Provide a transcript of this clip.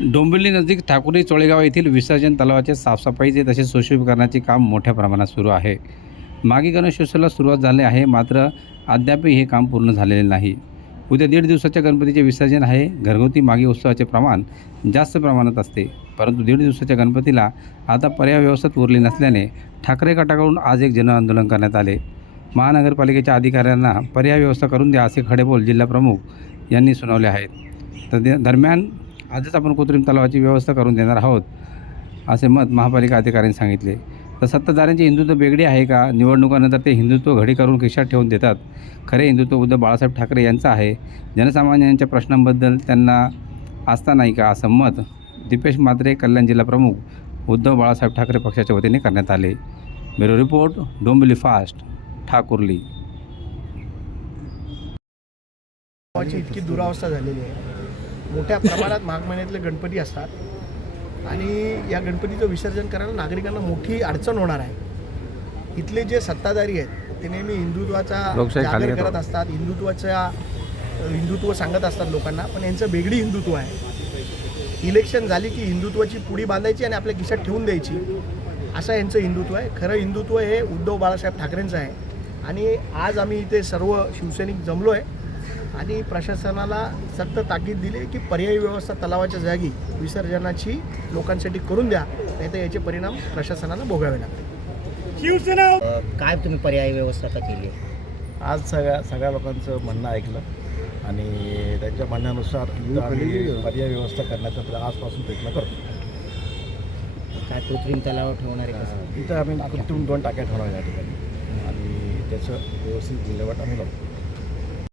डोंबिवली नजीक ठाकुरी चोळेगाव येथील विसर्जन तलावाचे साफसफाईचे तसेच सुशोभीकरणाचे काम मोठ्या प्रमाणात सुरू आहे. मागे गणेशोत्सवाला सुरुवात झाली आहे मात्र अद्यापही हे काम पूर्ण झालेले नाही. उद्या दीड दिवसाच्या गणपतीचे विसर्जन आहे. घरगुती मागे उत्सवाचे प्रमाण जास्त प्रमाणात असते. परंतु दीड दिवसाच्या गणपतीला आता पर्याय व्यवस्थेत उरली नसल्याने ठाकरे गटाकडून आज एक जनआंदोलन करण्यात आले. महानगरपालिकेच्या अधिकाऱ्यांना पर्याय व्यवस्था करून द्या असे खडेबोल जिल्हाप्रमुख यांनी सुनावले आहेत. तर दरम्यान आजच आपण कृत्रिम तलावाची व्यवस्था करून देणार आहोत असे मत महापालिका अधिकाऱ्यांनी सांगितले. तर सत्ताधाऱ्यांचे हिंदुत्व वेगळे आहे का? निवडणुकानंतर ते हिंदुत्व घडी करून खिशात ठेवून देतात. खरे हिंदुत्व उद्धव बाळासाहेब ठाकरे यांचं आहे. जनसामान्यांच्या प्रश्नांबद्दल त्यांना आस्था नाही का? असं मत दीपेश मात्रे कल्याण जिल्हा प्रमुख उद्धव बाळासाहेब ठाकरे पक्षाच्या वतीने करण्यात आले. Bureau report Dombivli fast Thakurli. इतकी दुरावस्था झालेली आहे. मोठ्या प्रमाणात माघ महिन्यातले गणपती असतात. आणि या गणपतीचं विसर्जन करायला नागरिकांना मोठी अडचण होणार आहे. इथले जे सत्ताधारी आहेत ते नेहमी हिंदुत्वाचा जागर. करत असतात हिंदुत्वाच्या हिंदुत्व सांगत असतात लोकांना पण यांचं वेगळी हिंदुत्व आहे. इलेक्शन झाली की हिंदुत्वाची पुडी बांधायची आणि आपल्या खिशात ठेवून द्यायची. असं यांचं हिंदुत्व आहे. खरं हिंदुत्व हे उद्धव बाळासाहेब ठाकरेंचं आहे. आणि आज आम्ही इथे सर्व शिवसैनिक जमलो आहे आणि प्रशासनाला सक्त ताकीद दिली की पर्यायी व्यवस्था तलावाच्या जागी विसर्जनाची लोकांसाठी करून द्या नाही तर याचे परिणाम प्रशासनाला भोगावे लागतील. अ, काय तुम्ही पर्यायी व्यवस्था आता केली? आज सगळ्या सगळ्या लोकांचं म्हणणं ऐकलं आणि त्यांच्या म्हणण्यानुसार पर्याय व्यवस्था करण्याचा आजपासून प्रयत्न करतो. काय कृत्रिम तलाव ठेवणार आहे इथं आम्ही कृत्रिम दोन टाक्या ठेवणार या ठिकाणी. आणि त्याचं व्यवस्थित विल्हेवाट आम्ही लावतो.